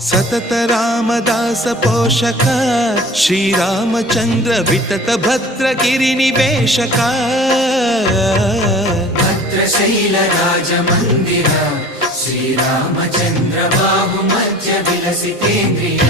सतत रामदास पोषक श्रीरामचंद्र वितत भद्रगिरि निवेशक भद्रशैल राजमंदिर श्रीरामचंद्र बाहु मध्य विलसितेन्द्रिय